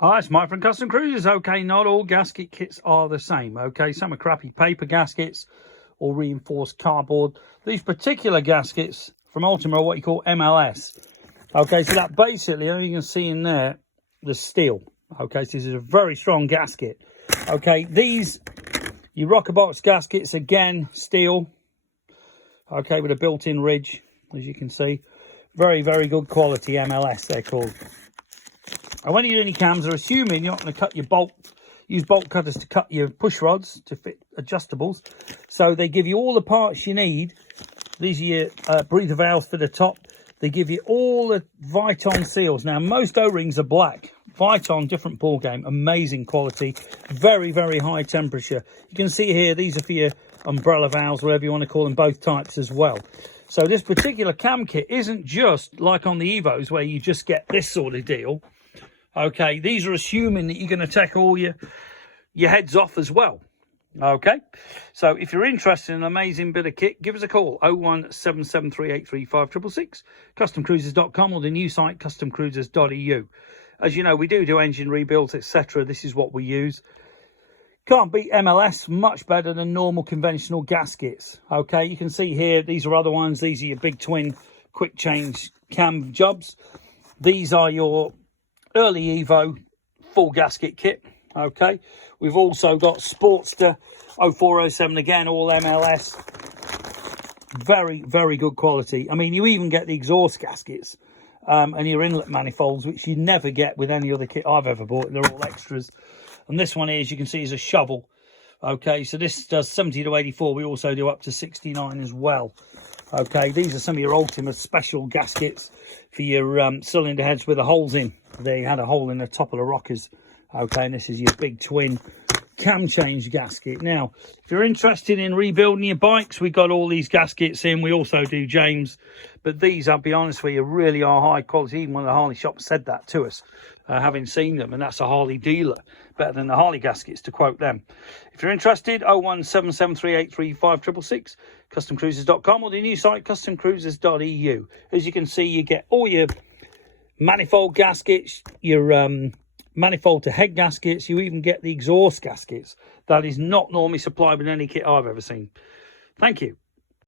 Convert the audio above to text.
Hi, it's Mike from Custom Cruisers. Okay, not all gasket kits are the same. Okay, some are crappy paper gaskets or reinforced cardboard. These particular gaskets from Ultima are what you call MLS. Okay, so that basically, you can see in there, the steel. Okay, so this is a very strong gasket. Okay, these, your rocker box gaskets, again, steel. Okay, with a built-in ridge, as you can see. Very, very good quality MLS, they're called. And when you're doing your cams, they're assuming you're not going to cut your bolt, use bolt cutters to cut your push rods to fit adjustables. So they give you all the parts you need. These are your breather valves for the top. They give you all the Viton seals. Now, most O-rings are black. Viton, different ball game, amazing quality, very, very high temperature. You can see here, these are for your umbrella valves, whatever you want to call them, both types as well. So this particular cam kit isn't just like on the Evos where you just get this sort of deal. Okay, these are assuming that you're going to take all your heads off as well. Okay, so if you're interested in an amazing bit of kit, give us a call, 01773835666, customcruisers.com, or the new site, customcruisers.eu. As you know, we do engine rebuilds, etc. This is what we use. Can't beat MLS, much better than normal conventional gaskets. Okay, you can see here, these are other ones. These are your big twin quick change cam jobs. These are your early Evo full gasket kit. Okay, we've also got Sportster 0407, again, all MLS. Very, very good quality. I mean, you even get the exhaust gaskets and your inlet manifolds, which you never get with any other kit I've ever bought. They're all extras. And this one here, as you can see, is a shovel. Okay, so this does 70 to 84. We also do up to 69 as well. Okay, these are some of your Ultima special gaskets for your cylinder heads with the holes in. They had a hole in the top of the rockers. Okay, and this is your big twin cam change gasket. Now, if you're interested in rebuilding your bikes, we've got all these gaskets in. We also do James, but these, I'll be honest with you, really are high quality. Even one of the Harley shops said that to us, having seen them, and that's a Harley dealer, better than the Harley gaskets, to quote them. If you're interested, 01773835666, customcruisers.com, or the new site, customcruisers.eu. As you can see, you get all your manifold gaskets, your manifold to head gaskets. You even get the exhaust gaskets. That is not normally supplied with any kit I've ever seen. Thank you.